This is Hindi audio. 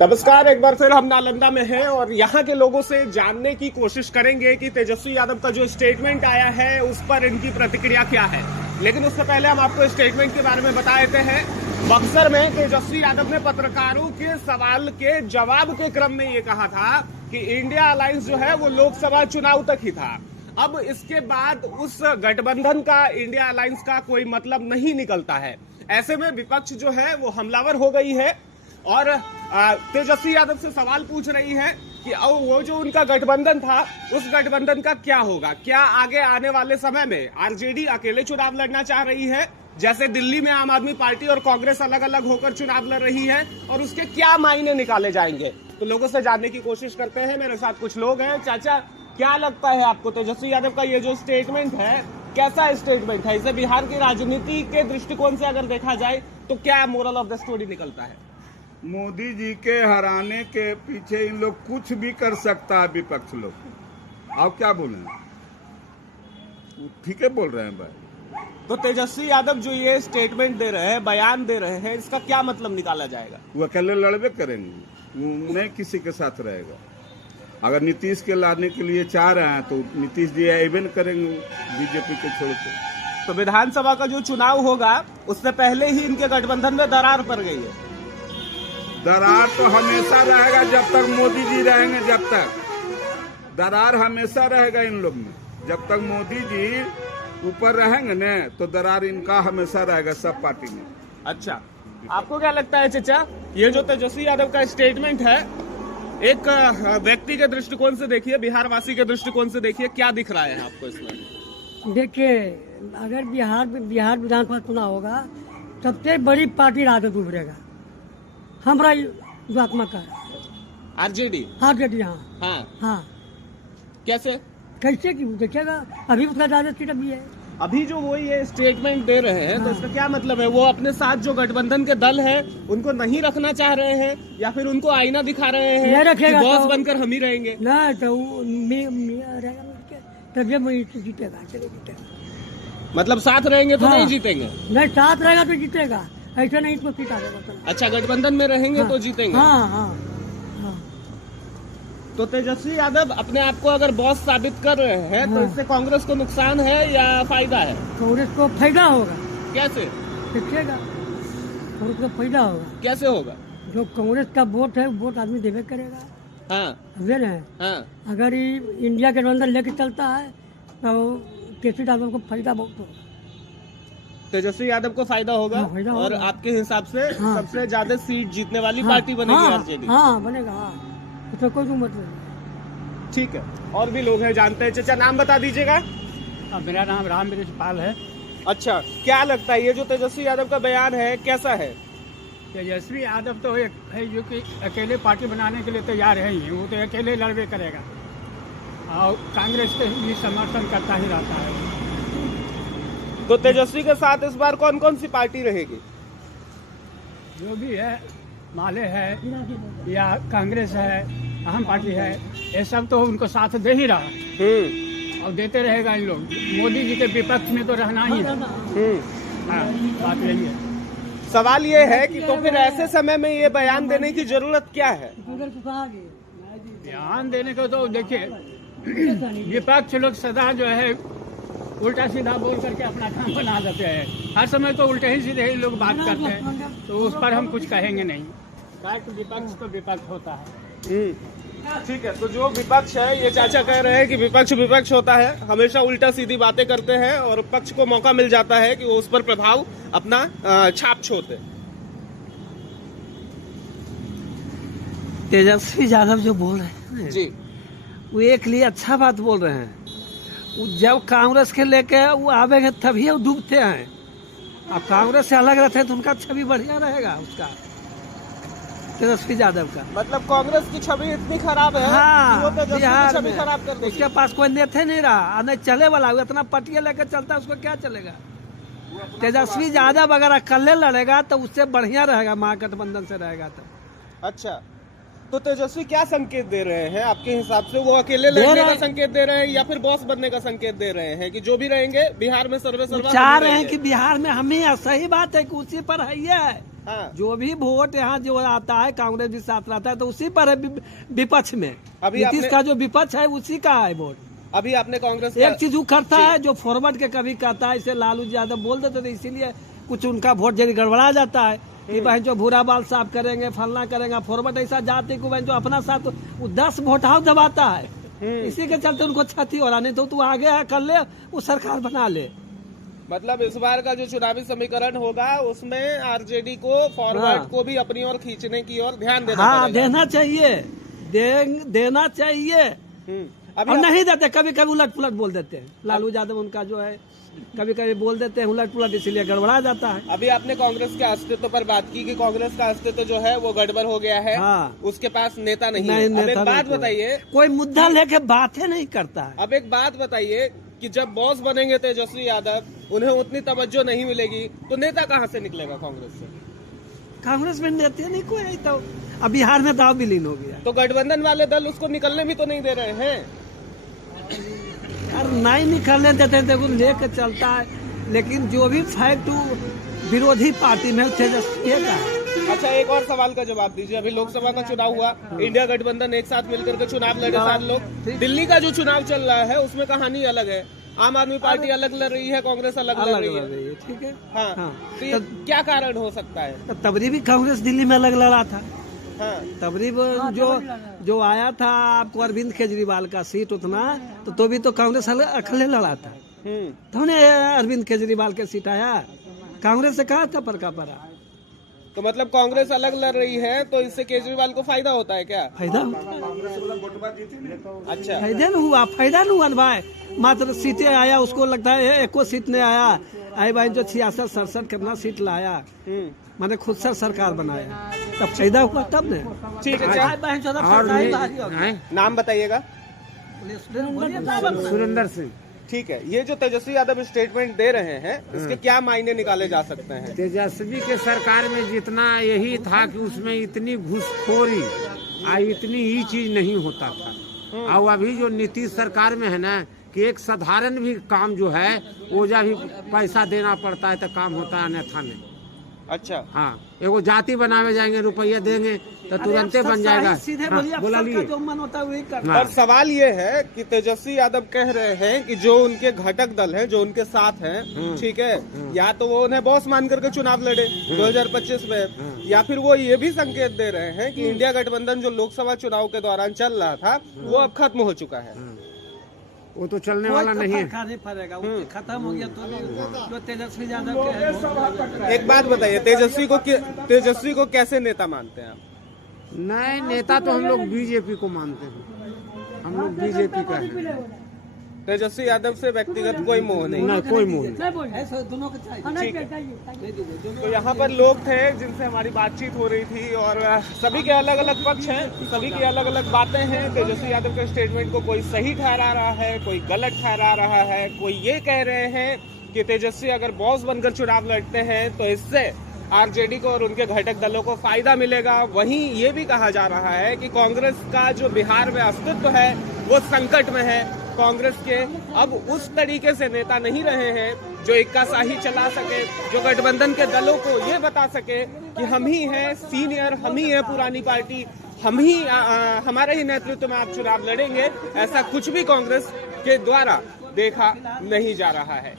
नमस्कार, एक बार फिर हम नालंदा में हैं और यहाँ के लोगों से जानने की कोशिश करेंगे कि तेजस्वी यादव का जो स्टेटमेंट आया है उस पर इनकी प्रतिक्रिया क्या है। लेकिन उससे पहले हम आपको स्टेटमेंट के बारे में बता देते हैं। बक्सर में तेजस्वी यादव ने पत्रकारों के सवाल के जवाब के क्रम में ये कहा था कि इंडिया अलायंस जो है वो लोकसभा चुनाव तक ही था। अब इसके बाद उस गठबंधन का, इंडिया अलायंस का कोई मतलब नहीं निकलता है। ऐसे में विपक्ष जो है वो हमलावर हो गई है और तेजस्वी यादव से सवाल पूछ रही है कि वो जो उनका गठबंधन था उस गठबंधन का क्या होगा। क्या आगे आने वाले समय में आरजेडी अकेले चुनाव लड़ना चाह रही है, जैसे दिल्ली में आम आदमी पार्टी और कांग्रेस अलग अलग होकर चुनाव लड़ रही है, और उसके क्या मायने निकाले जाएंगे। तो लोगों से जानने की कोशिश करते हैं। मेरे साथ कुछ लोग हैं। चाचा, क्या लगता है आपको तेजस्वी यादव का ये जो स्टेटमेंट है, कैसा स्टेटमेंट है? इसे बिहार की राजनीति के दृष्टिकोण से अगर देखा जाए तो क्या मोरल ऑफ द स्टोरी निकलता है? मोदी जी के हराने के पीछे इन लोग कुछ भी कर सकता है, विपक्ष लोग। आप क्या बोले? ठीक है बोल रहे हैं भाई। तो तेजस्वी यादव जो ये स्टेटमेंट दे रहे हैं, बयान दे रहे हैं, इसका क्या मतलब निकाला जाएगा? वो अकेले लड़बे करेंगे, वो नहीं किसी के साथ रहेगा। अगर नीतीश के लाने के लिए चाह रहे हैं तो नीतीश जी एवन करेंगे बीजेपी के छोड़ के। तो विधानसभा का जो चुनाव होगा उससे पहले ही इनके गठबंधन में दरार पड़ गई है। दरार तो हमेशा रहेगा जब तक मोदी जी रहेंगे। जब तक दरार हमेशा रहेगा इन लोग में, जब तक मोदी जी ऊपर रहेंगे न तो दरार इनका हमेशा रहेगा, सब पार्टी में। अच्छा, आपको क्या लगता है चाचा, ये जो तेजस्वी यादव का स्टेटमेंट है, एक व्यक्ति के दृष्टिकोण से देखिए, बिहार वासी के दृष्टिकोण से देखिए, क्या दिख रहा है आपको इसमें? देखिए, अगर बिहार विधानसभा चुनाव होगा, सबसे बड़ी पार्टी राजद उभरेगा। हमारा जो आत्मा का आरजेडी। हाँ। कैसे की देखिएगा, अभी उसका ज्यादा सीट अभी है। अभी जो वो ये स्टेटमेंट दे रहे हैं तो इसका क्या मतलब है? वो अपने साथ जो गठबंधन के दल है उनको नहीं रखना चाह रहे हैं, या फिर उनको आईना दिखा रहे हैं कि बॉस बनकर हम ही रहेंगे? ना तो जीतेगा। मतलब साथ रहेंगे तो नहीं जीतेंगे? नहीं, साथ रहेगा तो जीतेगा, ऐसा नहीं तो सीट आ जाएगा। अच्छा, गठबंधन में रहेंगे तो जीतेंगे। हाँ। तो तेजस्वी यादव अपने आप को अगर बॉस साबित कर रहे हैं तो इससे कांग्रेस को नुकसान है या फायदा है? कांग्रेस को फायदा होगा। कैसे? देखिएगा, कांग्रेस को फायदा होगा। कैसे होगा? जो कांग्रेस का वोट है, वोट आदमी देवे करेगा। हाँ। अगर इंडिया के अंदर लेके चलता है तो तेजस्वी यादव को फायदा बहुत होगा। तेजस्वी यादव को फायदा होगा। फायदा और होगा। आपके हिसाब से सबसे ज्यादा सीट जीतने वाली पार्टी बनेगी आरजेडी? हाँ, बनेगा। उसमें कोई मतलब नहीं। ठीक है, और भी लोग हैं, जानते हैं। चाचा, नाम बता दीजिएगा। मेरा नाम रामवीर पाल है। अच्छा, क्या लगता है ये जो तेजस्वी यादव का बयान है कैसा है? तेजस्वी यादव तो एक है जो कि अकेले पार्टी बनाने के लिए तैयार है ही, वो तो अकेले लड़बे करेगा और कांग्रेस के भी समर्थन करता ही रहता है। तो तेजस्वी के साथ इस बार कौन कौन सी पार्टी रहेगी? जो भी है, माले है या कांग्रेस है, अहम पार्टी है, ये सब तो उनको साथ दे ही रहा और देते रहेगा। इन लोग मोदी जी के विपक्ष में तो रहना ही है। बात यही है। सवाल ये है कि तो फिर ऐसे समय में ये बयान देने की जरूरत क्या है? बयान देने को तो देखिए, विपक्ष लोग सदा जो है उल्टा सीधा बोल करके अपना काम बना देते हैं। हर समय तो उल्टे ही सीधे ही लोग बात करते हैं, तो उस पर हम कुछ कहेंगे नहीं। विपक्ष तो विपक्ष होता है। ठीक है, तो जो विपक्ष है, ये चाचा कह रहे हैं कि विपक्ष होता है, हमेशा उल्टा सीधी बातें करते हैं और पक्ष को मौका मिल जाता है कि वो उस पर प्रभाव अपना छाप छोड़ते। तेजस्वी यादव जो बोल रहे हैं जी, वो एक लिए अच्छा बात बोल रहे हैं। जब कांग्रेस के लेके वो आवेंगे तभी वो डूबते हैं। अब कांग्रेस से अलग रहते हैं तो उनका छवि बढ़िया रहेगा, उसका तेजस्वी यादव का। मतलब कांग्रेस की छवि इतनी खराब है कि वो तेजस्वी की छवि खराब कर देगी। उसके पास कोई नेता नहीं रहा, नहीं चले वाला, वो इतना पटिया लेकर चलता है, उसको क्या चलेगा? तेजस्वी यादव अगर अकेले लड़ेगा तो उससे बढ़िया रहेगा, महागठबंधन से रहेगा तो। अच्छा, तो तेजस्वी क्या संकेत दे रहे हैं आपके हिसाब से? वो अकेले लड़ने का संकेत दे रहे हैं या फिर बॉस बनने का संकेत दे रहे हैं कि जो भी रहेंगे बिहार में सर्वे चाह रहे हैं कि बिहार में हम ही? सही बात है कि उसी पर है। हाँ। जो भी वोट यहाँ जो आता है कांग्रेस भी साथ रहता है तो उसी पर है विपक्ष में। अभी नीतीश आपने- का जो विपक्ष है उसी का है वोट। अभी आपने कांग्रेस एक चीज वो करता है जो फॉरवर्ड के कभी कहता है, इसे लालू यादव बोल देते थे, इसीलिए कुछ उनका वोट जल्दी गड़बड़ा जाता है कि बहन जो भूरा बाल साफ करेंगे, फलना करेंगे। फॉरवर्ड ऐसा जाति को बहन जो अपना साथ वो 10 वोट हाउस दबाता है, इसी के चलते उनको क्षति हो रहा। नहीं तो तू आगे है कर ले, वो सरकार बना ले। मतलब इस बार का जो चुनावी समीकरण होगा उसमें आरजेडी को फॉरवर्ड हाँ। को भी अपनी ओर खींचने की ओर ध्यान देना हाँ पड़ेगा। देना चाहिए, देना चाहिए। अभी और नहीं देते, कभी कभी उलट पुलट बोल देते हैं। लालू यादव उनका जो है कभी कभी बोल देते हैं उलट पुलट, इसीलिए गड़बड़ा जाता है। अभी आपने कांग्रेस के अस्तित्व पर बात की कि कांग्रेस का अस्तित्व जो है वो गड़बड़ हो गया है। हाँ। उसके पास नेता नहीं है। नहीं, अब एक नेता बात नहीं बताइए, कोई मुद्दा लेके बातें नहीं करता है। अब एक बात बताइए कि जब बॉस बनेंगे तेजस्वी यादव, उन्हें उतनी तवज्जो नहीं मिलेगी तो नेता कहाँ से निकलेगा कांग्रेस से? कांग्रेस में नेता नहीं कोई है, तो अब बिहार में दाव विलीन हो गया। तो गठबंधन वाले दल उसको निकलने भी तो नहीं दे रहे हैं। यार नहीं निकलने देते, देखो लेके चलता है, लेकिन जो भी फैक्ट विरोधी पार्टी में तेजस्वी का है। अच्छा, एक और सवाल का जवाब दीजिए। अभी लोकसभा का चुनाव हुआ, इंडिया गठबंधन एक साथ मिलकर के चुनाव लड़े सारे लोग। दिल्ली का जो चुनाव चल रहा है उसमें कहानी अलग है। आम आदमी पार्टी अलग लड़ रही है, कांग्रेस अलग लड़ रही है। ठीक है। हाँ, हाँ। तो ये क्या कारण हो सकता है? तबरी भी कांग्रेस दिल्ली में अलग लड़ा था। हाँ, तबरी जो आया था आपको अरविंद केजरीवाल का सीट उतना, तो भी तो कांग्रेस अकेले लड़ा था। तो अरविंद केजरीवाल के सीट आया, कांग्रेस से कहा था परका पड़ा। तो मतलब कांग्रेस अलग लड़ रही है तो इससे केजरीवाल को फायदा होता है क्या? फायदा अच्छा, फायदा न हुआ, फायदा न हुआ भाई। मात्र सीटें आया, उसको लगता है एको सीट नहीं आया। आई भाई जो 66-67 कितना सीट लाया, मैंने खुद से सरकार बनाया, तब फायदा हुआ तब ने। ठीक है। नाम बताइएगा। सुरेंद्र सिंह। ठीक है, ये जो तेजस्वी यादव स्टेटमेंट दे रहे हैं इसके क्या मायने निकाले जा सकते हैं? तेजस्वी के सरकार में जितना यही था कि उसमें इतनी घुसखोरी इतनी ही चीज नहीं होता था। और अभी जो नीतीश सरकार में है ना कि एक साधारण भी काम जो है वो जब भी पैसा देना पड़ता है तो काम होता है, अन्यथा नहीं। अच्छा, हाँ, एगो जाति बनावे जाएंगे, रुपया देंगे तो तुरंते बन जाएगा। सीधे हाँ, बोलिए, बोला लिए। जो मन होता है वही करना। हाँ। और सवाल ये है कि तेजस्वी यादव कह रहे हैं कि जो उनके घटक दल हैं, जो उनके साथ हैं, ठीक है, या तो वो उन्हें बॉस मान करके चुनाव लड़े 2025 में, या फिर वो ये भी संकेत दे रहे हैं कि इंडिया गठबंधन जो लोकसभा चुनाव के दौरान चल रहा था वो अब खत्म हो चुका है। वो तो चलने वाला नहीं है। नहीं पड़ेगा, वो खत्म हो गया तो जो तेजस्वी यादव के है। एक बात बताइए, तेजस्वी को कैसे नेता मानते हैं आप? नए नेता तो हम लोग बीजेपी को मानते हैं, हम लोग बीजेपी का है। तेजस्वी यादव से व्यक्तिगत कोई मोह नहीं। ना कोई मोह नहीं। ऐसा दोनों को चाहिए। तो यहाँ पर लोग थे जिनसे हमारी बातचीत हो रही थी और सभी के अलग अलग पक्ष हैं, सभी की अलग अलग बातें हैं। तेजस्वी यादव के स्टेटमेंट को कोई सही ठहरा रहा है, कोई गलत ठहरा रहा है, कोई ये कह रहे हैं कि तेजस्वी अगर बॉस बनकर चुनाव लड़ते हैं तो इससे आरजेडी को और उनके घटक दलों को फायदा मिलेगा। वहीं ये भी कहा जा रहा है कि कांग्रेस का जो बिहार में अस्तित्व है वो संकट में है। कांग्रेस के अब उस तरीके से नेता नहीं रहे हैं जो इक्का शाही चला सके, जो गठबंधन के दलों को ये बता सके कि हम ही हैं सीनियर, हम ही हैं पुरानी पार्टी, हम ही हमारे ही नेतृत्व में आप चुनाव लड़ेंगे। ऐसा कुछ भी कांग्रेस के द्वारा देखा नहीं जा रहा है।